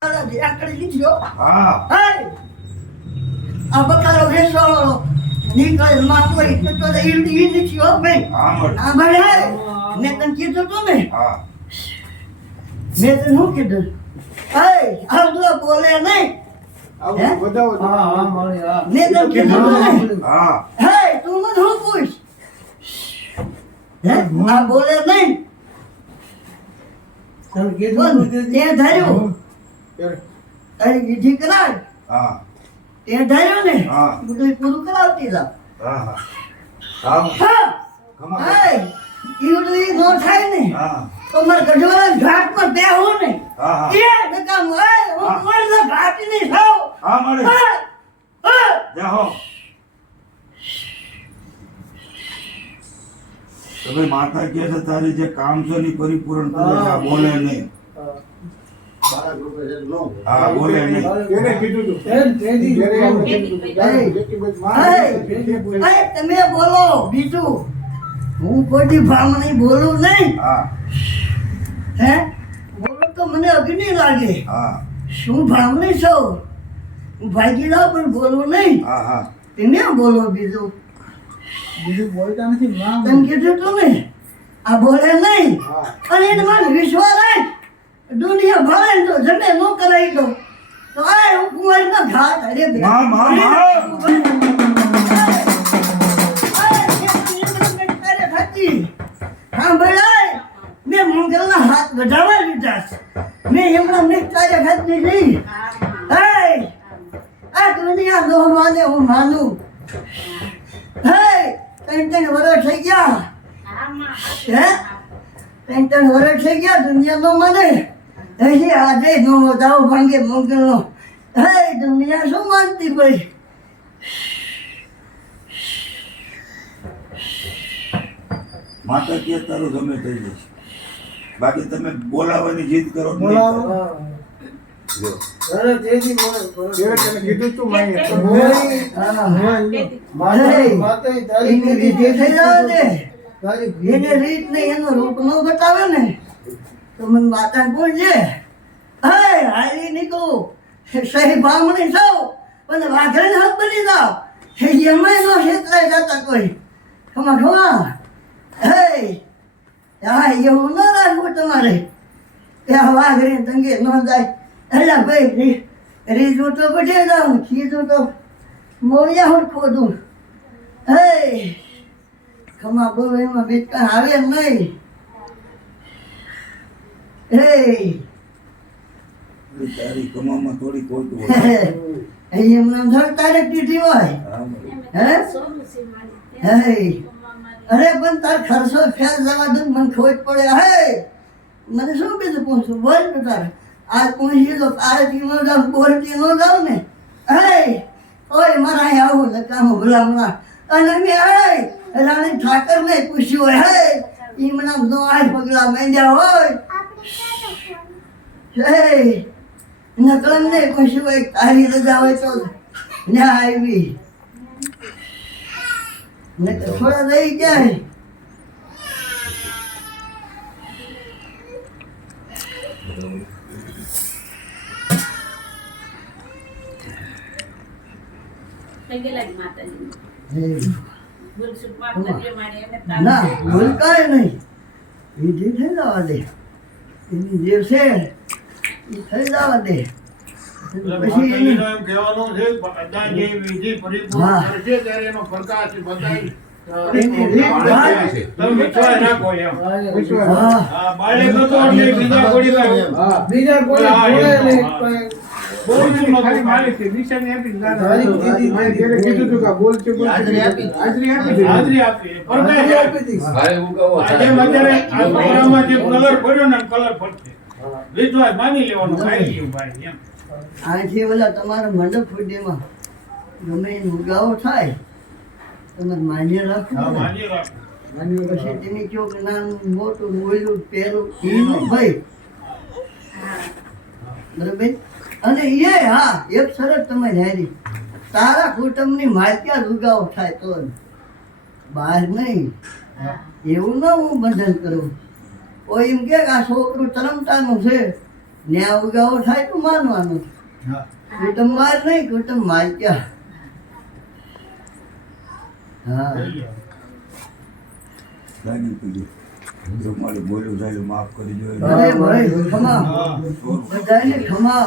આ બકારો વેચો નીકળે માં કોઈ તો ઈડી નથી હો ભાઈ આ ભાઈ મેં તને કીધું તું ને મેં તને શું કીધું આ તો બોલે નહીં મેં તને કીધું તું ને તું મને શું પૂછ આ બોલે નહીં તે ધાર્યું તારી વિધિ કરાય તે ધાર્યો ને બધું પૂરું કરાવતી જાવ ઈવડું ઈ નો થાય ને તો મારે ગઢવાળા ઘાટ પર બેહો ને એ નકામ હું મળે ઘાટ ની થાવ જાઓ તમે માતા કહે છે તારી જે કામ છે ની પરિપૂર્ણ કરે છે બોલે નહીં બોલે નહીં તમે બોલો બીજું હું કોઈ ભામણી બોલું નહીં હે બોલું તો મને અગ્નિ લાગે શું ભામણી છું હું ભાગી જાઉં પણ બોલું નહીં તમે બોલો બીજું બોલતા નથી તમે કીધું તું ને આ બોલે નહીં અને એને મારે વિશ્વાસ રાખ દુનિયા ભળે તો જમે ન કરાવી દો તો આ હું કુંવરનો ઘાટ અરે હા ભાઈ મેં મંગલના હાથ વધારવા લીધા મેં એમના મેં કાર્ય ખાતી નહીં આ દુનિયા નો માને હું માનું ત્રણ વર્ષ થઈ ગયા ત્રણ વર્ષ થઈ ગયા દુનિયા નો મને હજી આજે નો દાવ ભાંગે મંગલ નો દુનિયા શું માનતી ભાઈ માતા કે તારું ગમે થઈ જશે બાકી તમે બોલાવવાની જીદ કરો એને રીત ને એનો રૂપ નો બતાવે ને તો મને માતા બોલજે હાલી નીકળું સહી ભામણી સૌ પણ વાઘરે હાથ બની જાવ એમાં નો છેતરાઈ જતા કોઈ ખમા ખમા એવું ન રાખવું તમારે ત્યાં વાઘરે તંગે ન જાય અલા ભાઈ રીજું તો બધે જાઉં ખીજું તો મોળિયા હું ખોદું ખમા બોલો એમાં બીજકા આવે નહીં તારી કમામાં થોડી ખોટું એમને તારે દીધી હોય અરે પણ તાર ખર્ચો ફેલ જવા દઉં મને ખોટ પડે મને શું બીજું પૂછું બોલ ને તારે આ પૂછી તો તારેથી ન જાઉં બોરથી ન જાઉં ને ઓય મારા આવું લકામું ભલામણા અને મેં રાણી ઠાકર ને પૂછ્યું હોય ઈમણા નો આ પગલા માંડ્યા હોય નકલમ ને પૂછ્યું હોય તારી રજા હોય તો ન્યા આવી ને તો થોડા રહી જાય ના બોલકાય નહીં વિધિ થઈ જવા દે એની જે છે એ થઈ જવા દે પછી એની આથી ઓલા તમારા મંડપ ફૂટીમાં ગમે ઉગાવો થાય તમારે માન્ય રાખવું પછી તેની ચોક નાનું મોટું બોયલું પહેરું એનું ભાઈ બરાબર અને એ એક શરત તમે હારી તારા કુટુંબની માત્યા ઉગાવો થાય તો બહાર નહીં એવું ન હું બંધન કરું કોઈ એમ કે આ છોકરું તરમતાનું છે ન્યા ઉગાવો થાય તો માનવાનું હા કુટુંબ માર નહીં કુટુંબ માર્યા હા લાગી પડી જો મારે બોલ્યું થાય માફ કરી દો અરે ભાઈ ખમા હા બધાને ખમા